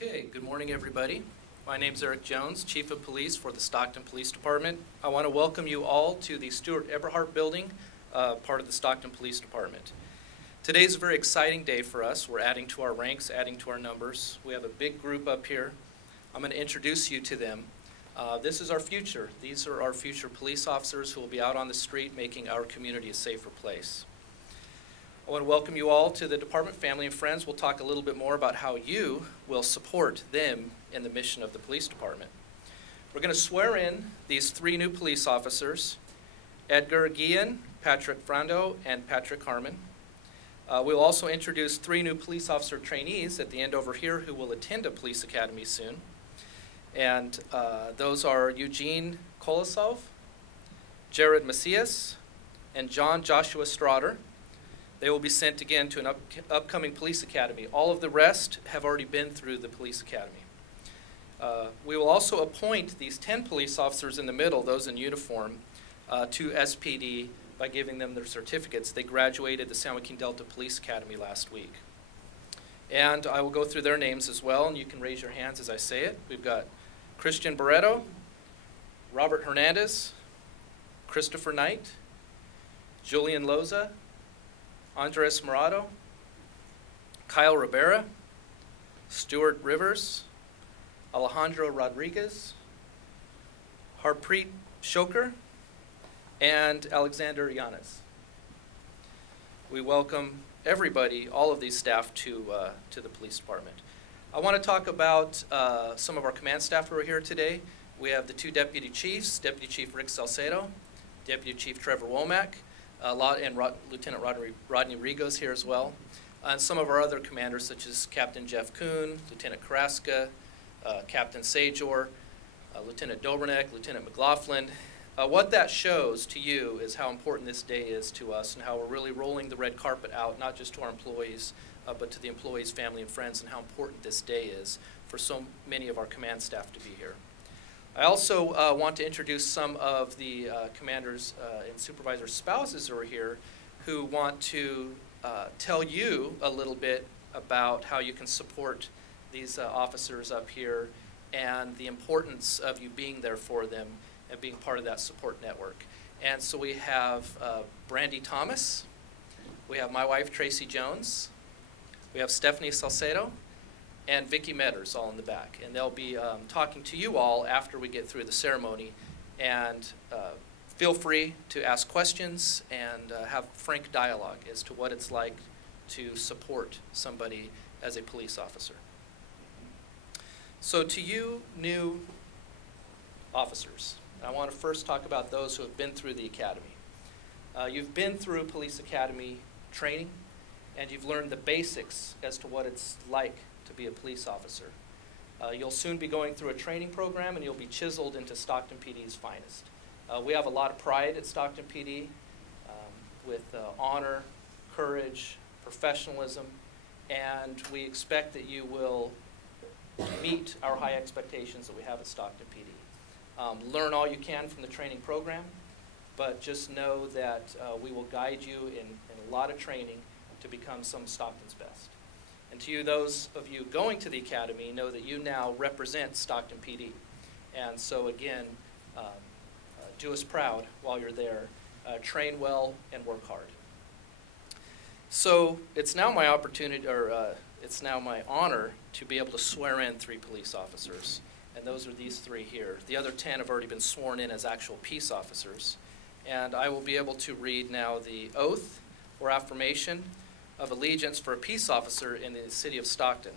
Okay, good morning everybody. My name is Eric Jones, Chief of Police for the Stockton Police Department. I want to welcome you all to the Stuart Eberhardt Building, part of the Stockton Police Department. Today is a very exciting day for us. We're adding to our ranks, adding to our numbers. We have a big group up here. I'm going to introduce you to them. This is our future. These are our future police officers who will be out on the street making our community a safer place. I want to welcome you all to the department, family and friends. We'll talk a little bit more about how you will support them in the mission of the police department. We're going to swear in these three new police officers, Edgar Guillen, Patrick Frando, and Patrick Harmon. We'll also introduce three new police officer trainees at the end over here who will attend a police academy soon. And those are Eugene Kolosov, Jared Macias, and John Joshua Strotter. They will be sent again to an upcoming police academy. All of the rest have already been through the police academy. We will also appoint these 10 police officers in the middle, those in uniform, to SPD by giving them their certificates. They graduated the San Joaquin Delta Police Academy last week. And I will go through their names as well, and you can raise your hands as I say it. We've got Christian Barreto, Robert Hernandez, Christopher Knight, Julian Loza, Andres Morado, Kyle Rivera, Stuart Rivers, Alejandro Rodriguez, Harpreet Shoker, and Alexander Yanis. We welcome everybody, all of these staff, to the police department. I want to talk about some of our command staff who are here today. We have the two deputy chiefs, Deputy Chief Rick Salcedo, Deputy Chief Trevor Womack, and Lieutenant Rodney Rigos here as well. And some of our other commanders such as Captain Jeff Kuhn, Lieutenant Karaska, Captain Sajor, Lieutenant Dobrnek, Lieutenant McLaughlin. What that shows to you is how important this day is to us and how we're really rolling the red carpet out, not just to our employees, but to the employees' family and friends, and how important this day is for so many of our command staff to be here. I also want to introduce some of the commanders and supervisor spouses who are here who want to tell you a little bit about how you can support these officers up here and the importance of you being there for them and being part of that support network. And so we have Brandy Thomas, we have my wife Tracy Jones, we have Stephanie Salcedo, and Vicki Metters all in the back. And they'll be talking to you all after we get through the ceremony. And feel free to ask questions and have frank dialogue as to what it's like to support somebody as a police officer. So to you new officers, I want to first talk about those who have been through the academy. You've been through police academy training, and you've learned the basics as to what it's like to be a police officer. You'll soon be going through a training program and you'll be chiseled into Stockton PD's finest. We have a lot of pride at Stockton PD with honor, courage, professionalism, and we expect that you will meet our high expectations that we have at Stockton PD. Learn all you can from the training program, but just know that we will guide you in a lot of training to become some of Stockton's best. And to you, those of you going to the academy, know that you now represent Stockton PD. And so again, do us proud while you're there. Train well and work hard. So it's now my opportunity, or it's now my honor to be able to swear in 3 police officers. And those are these 3 here. The other 10 have already been sworn in as actual peace officers. And I will be able to read now the oath or affirmation of allegiance for a peace officer in the city of Stockton.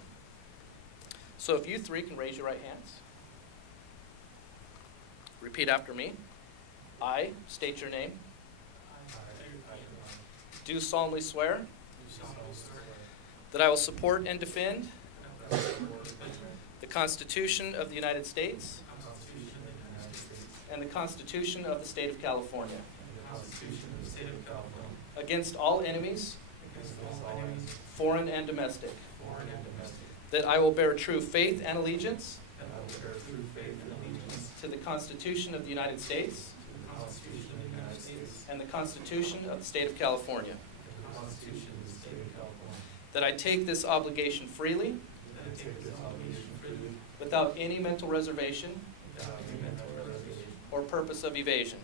So if you 3 can raise your right hands. Repeat after me. I state your name. Do solemnly swear that I will support and defend the Constitution of the United States and the Constitution of the State of California against all enemies, foreign and domestic. That I will bear true faith and allegiance to the Constitution of the United States and the Constitution of the State of California. That I take this obligation freely without any mental reservation or purpose of evasion,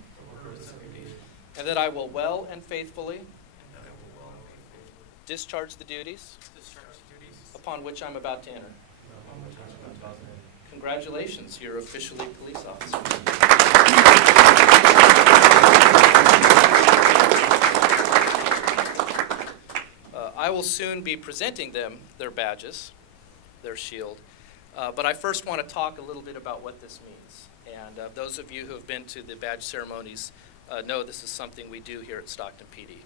and that I will well and faithfully discharge the duties upon which I'm about to enter. Congratulations, you're officially police officers. I will soon be presenting them their badges, their shield, but I first want to talk a little bit about what this means. And those of you who have been to the badge ceremonies know this is something we do here at Stockton PD.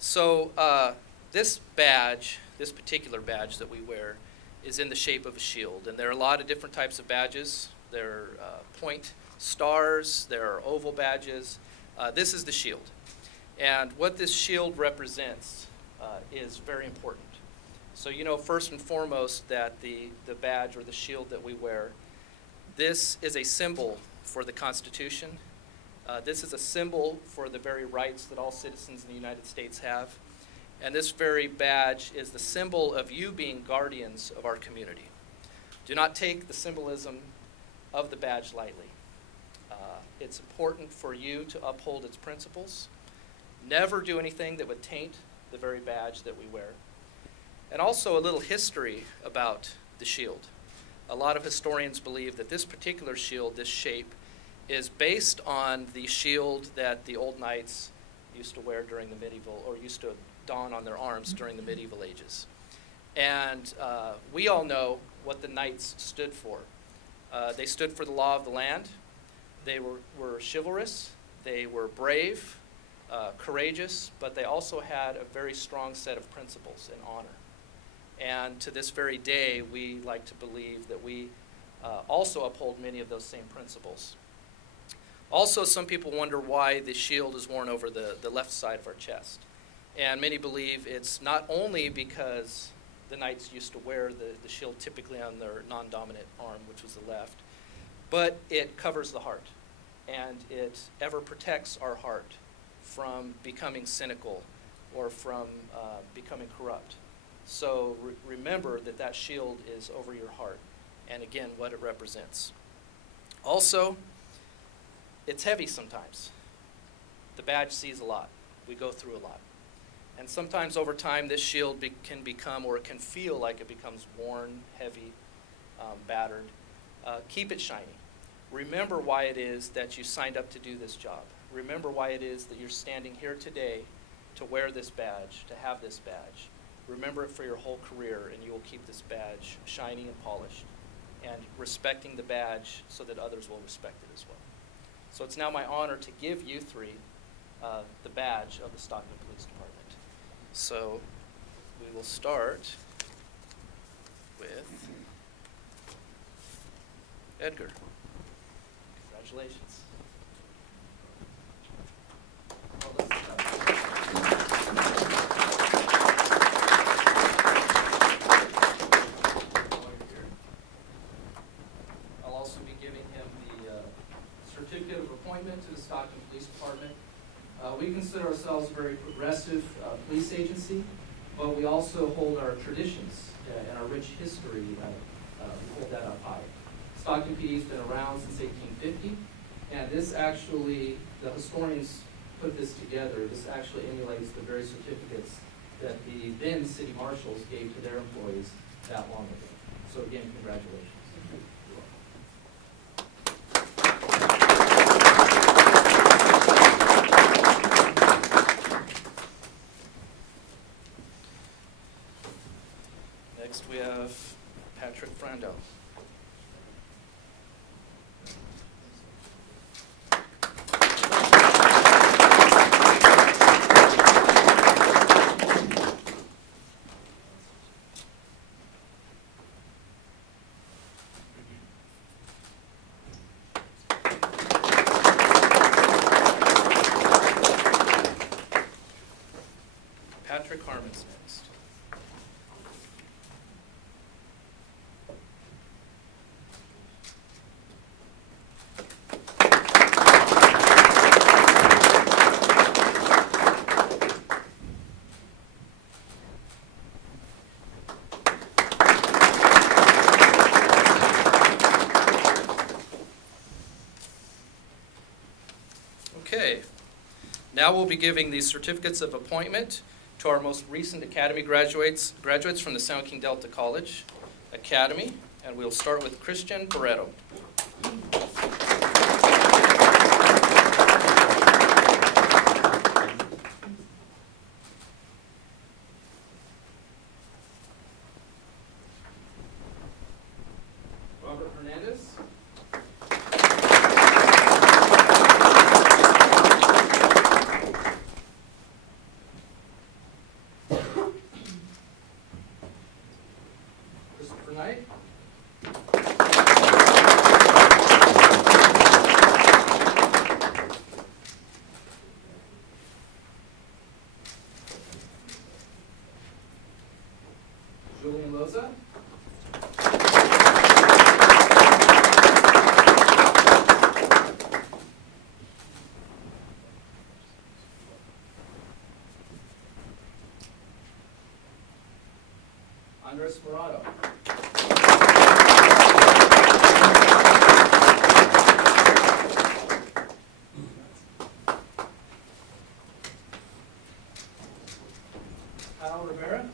So this badge, this particular badge that we wear, is in the shape of a shield. And there are a lot of different types of badges. There are point stars, there are oval badges. This is the shield. And what this shield represents is very important. So you know first and foremost that the badge or the shield that we wear, this is a symbol for the Constitution. This is a symbol for the very rights that all citizens in the United States have. And this very badge is the symbol of you being guardians of our community. Do not take the symbolism of the badge lightly. It's important for you to uphold its principles. Never do anything that would taint the very badge that we wear. And also a little history about the shield. A lot of historians believe that this particular shield, this shape, is based on the shield that the old knights used to wear during the medieval, or used to don on their arms during the medieval ages. And we all know what the knights stood for. They stood for the law of the land. They were chivalrous, they were brave, courageous, but they also had a very strong set of principles and honor. And to this very day, we like to believe that we also uphold many of those same principles. Also, some people wonder why the shield is worn over the left side of our chest. And many believe it's not only because the knights used to wear the shield typically on their non-dominant arm, which was the left, but it covers the heart. And it ever protects our heart from becoming cynical or from becoming corrupt. So remember that that shield is over your heart, and again, what it represents. Also, it's heavy sometimes. The badge sees a lot. We go through a lot. And sometimes over time, this shield can become, or it can feel like it becomes worn, heavy, battered. Keep it shiny. Remember why it is that you signed up to do this job. Remember why it is that you're standing here today to wear this badge, to have this badge. Remember it for your whole career, and you will keep this badge shiny and polished, and respecting the badge so that others will respect it as well. So it's now my honor to give you three the badge of the Stockton Police Department. So we will start with Edgar. Congratulations. I'll also be giving him the certificate of appointment to the Stockton Police Department. We consider ourselves a very progressive police agency, but we also hold our traditions and our rich history, we hold that up high. Stockton PD has been around since 1850, and this actually, the historians put this together, this actually emulates the very certificates that the then city marshals gave to their employees that long ago. So again, congratulations. Next we have Patrick Frando. Patrick Harmon's next. Okay. Now we'll be giving these certificates of appointment to our most recent Academy graduates from the San Joaquin Delta College Academy, and we'll start with Christian Barreto. Robert Hernandez. Christopher Knight. Julian Loza. Andres Morado. Kyle Rivera.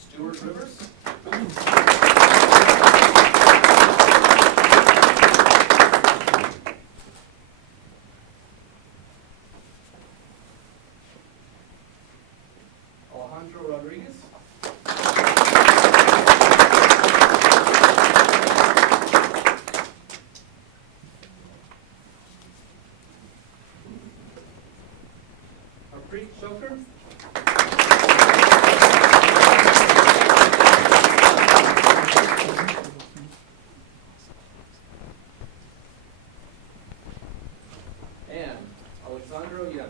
Stuart Rivers. Alejandro Rodriguez. Harpreet Shoker. And Alexandro Yanes.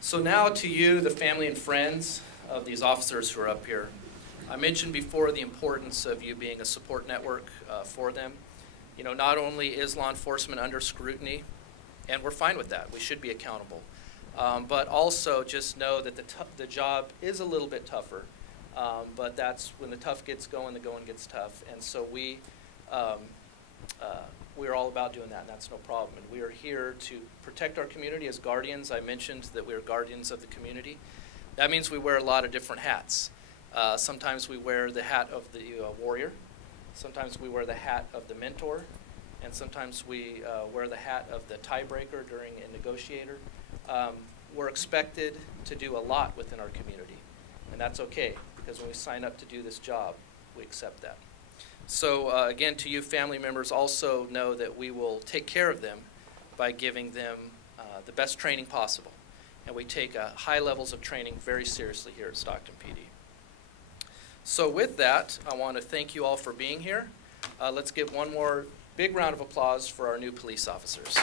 So now to you, the family and friends of these officers who are up here. I mentioned before the importance of you being a support network for them. You know, not only is law enforcement under scrutiny, and we're fine with that, we should be accountable, but also just know that the job is a little bit tougher, but that's when the tough gets going, the going gets tough, and so we're all about doing that, and that's no problem. And we are here to protect our community as guardians. I mentioned that we are guardians of the community. That means we wear a lot of different hats. Sometimes we wear the hat of the warrior. Sometimes we wear the hat of the mentor. And sometimes we wear the hat of the tiebreaker during a negotiator. We're expected to do a lot within our community. And that's okay, because when we sign up to do this job, we accept that. So again, to you family members, also know that we will take care of them by giving them the best training possible. And we take high levels of training very seriously here at Stockton PD. So with that, I want to thank you all for being here. Let's give one more big round of applause for our new police officers.